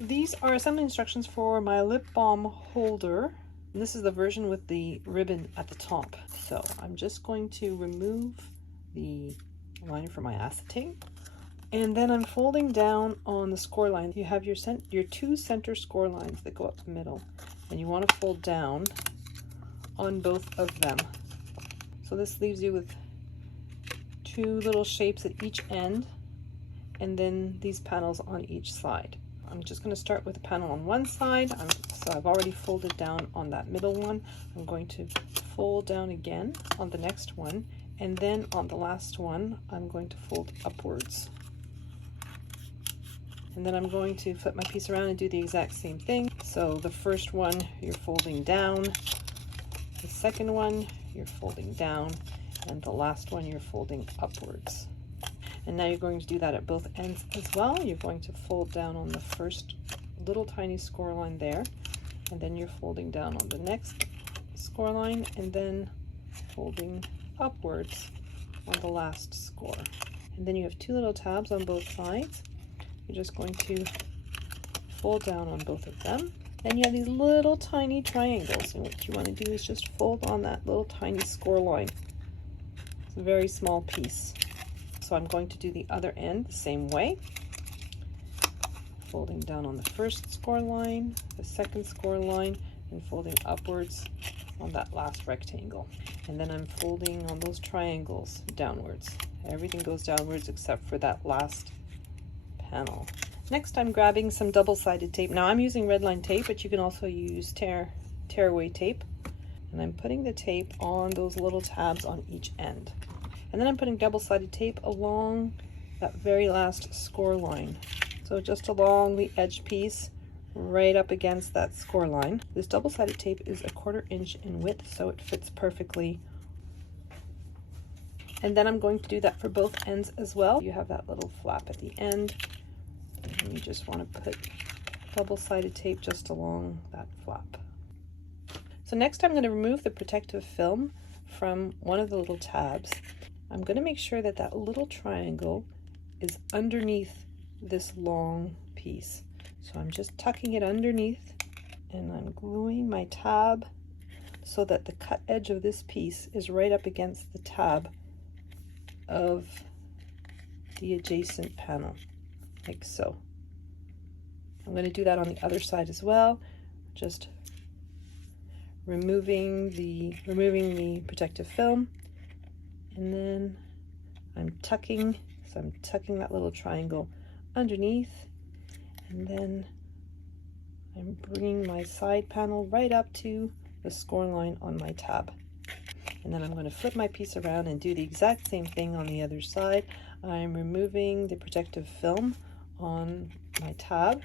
These are assembly instructions for my lip balm holder. And this is the version with the ribbon at the top. So I'm just going to remove the liner for my acetate. And then I'm folding down on the score line. You have your two center score lines that go up the middle. And you want to fold down on both of them. So this leaves you with two little shapes at each end, and then these panels on each side. I'm just going to start with a panel on one side. So I've already folded down on that middle one. I'm going to fold down again on the next one, and then on the last one I'm going to fold upwards. And then I'm going to flip my piece around and do the exact same thing. So the first one you're folding down, the second one you're folding down, and the last one you're folding upwards. And now you're going to do that at both ends as well. You're going to fold down on the first little tiny score line there, and then you're folding down on the next score line, and then folding upwards on the last score. And then you have two little tabs on both sides. You're just going to fold down on both of them. Then you have these little tiny triangles, and what you want to do is just fold on that little tiny score line. It's a very small piece. So I'm going to do the other end the same way. Folding down on the first score line, the second score line, and folding upwards on that last rectangle. And then I'm folding on those triangles downwards. Everything goes downwards except for that last panel. Next, I'm grabbing some double-sided tape. Now I'm using red line tape, but you can also use tearaway tape. And I'm putting the tape on those little tabs on each end. And then I'm putting double-sided tape along that very last score line. So just along the edge piece, right up against that score line. This double-sided tape is 1/4 inch in width, so it fits perfectly. And then I'm going to do that for both ends as well. You have that little flap at the end, and you just want to put double-sided tape just along that flap. So next I'm going to remove the protective film from one of the little tabs. I'm going to make sure that that little triangle is underneath this long piece. So I'm just tucking it underneath, and I'm gluing my tab so that the cut edge of this piece is right up against the tab of the adjacent panel, like so. I'm going to do that on the other side as well, just removing the protective film. And then I'm tucking that little triangle underneath, and then I'm bringing my side panel right up to the score line on my tab. And then I'm going to flip my piece around and do the exact same thing on the other side. I'm removing the protective film on my tab,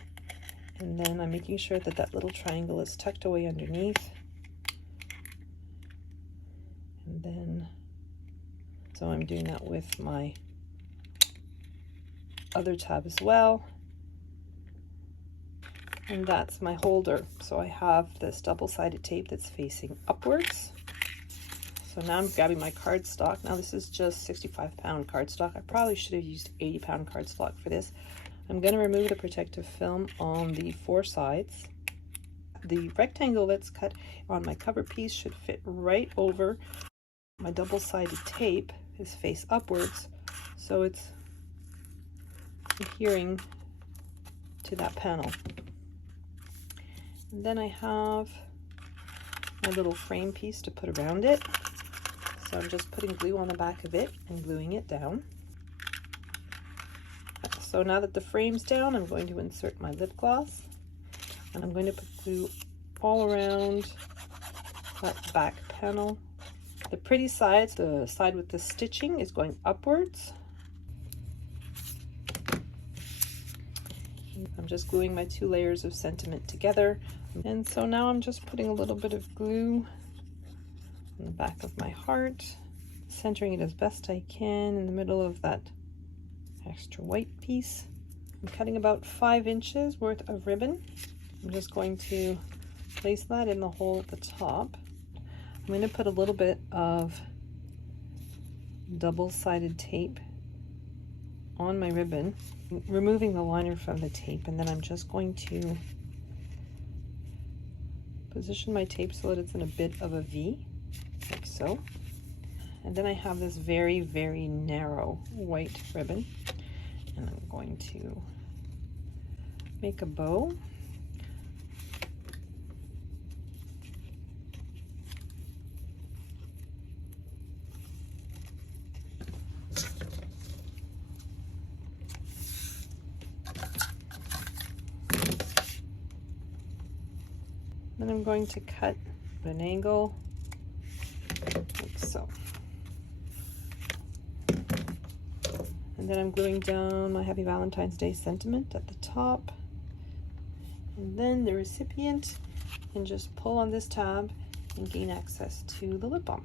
and then I'm making sure that that little triangle is tucked away underneath. And then so I'm doing that with my other tab as well. And that's my holder. So I have this double-sided tape that's facing upwards. So now I'm grabbing my cardstock. Now this is just 65-pound cardstock. I probably should have used 80-pound cardstock for this. I'm going to remove the protective film on the 4 sides. The rectangle that's cut on my cover piece should fit right over. My double-sided tape is face upwards, so it's adhering to that panel. And then I have my little frame piece to put around it. So I'm just putting glue on the back of it and gluing it down. So now that the frame's down, I'm going to insert my lip gloss, and I'm going to put glue all around that back panel. The pretty sides, the side with the stitching, is going upwards. I'm just gluing my 2 layers of sentiment together. And so now I'm just putting a little bit of glue on the back of my heart, centering it as best I can in the middle of that extra white piece. I'm cutting about 5 inches worth of ribbon. I'm just going to place that in the hole at the top. I'm going to put a little bit of double-sided tape on my ribbon, removing the liner from the tape, and then I'm just going to position my tape so that it's in a bit of a V, like so. And then I have this very, very narrow white ribbon, and I'm going to make a bow. Then I'm going to cut at an angle, like so. And then I'm gluing down my Happy Valentine's Day sentiment at the top. And then the recipient can just pull on this tab and gain access to the lip balm.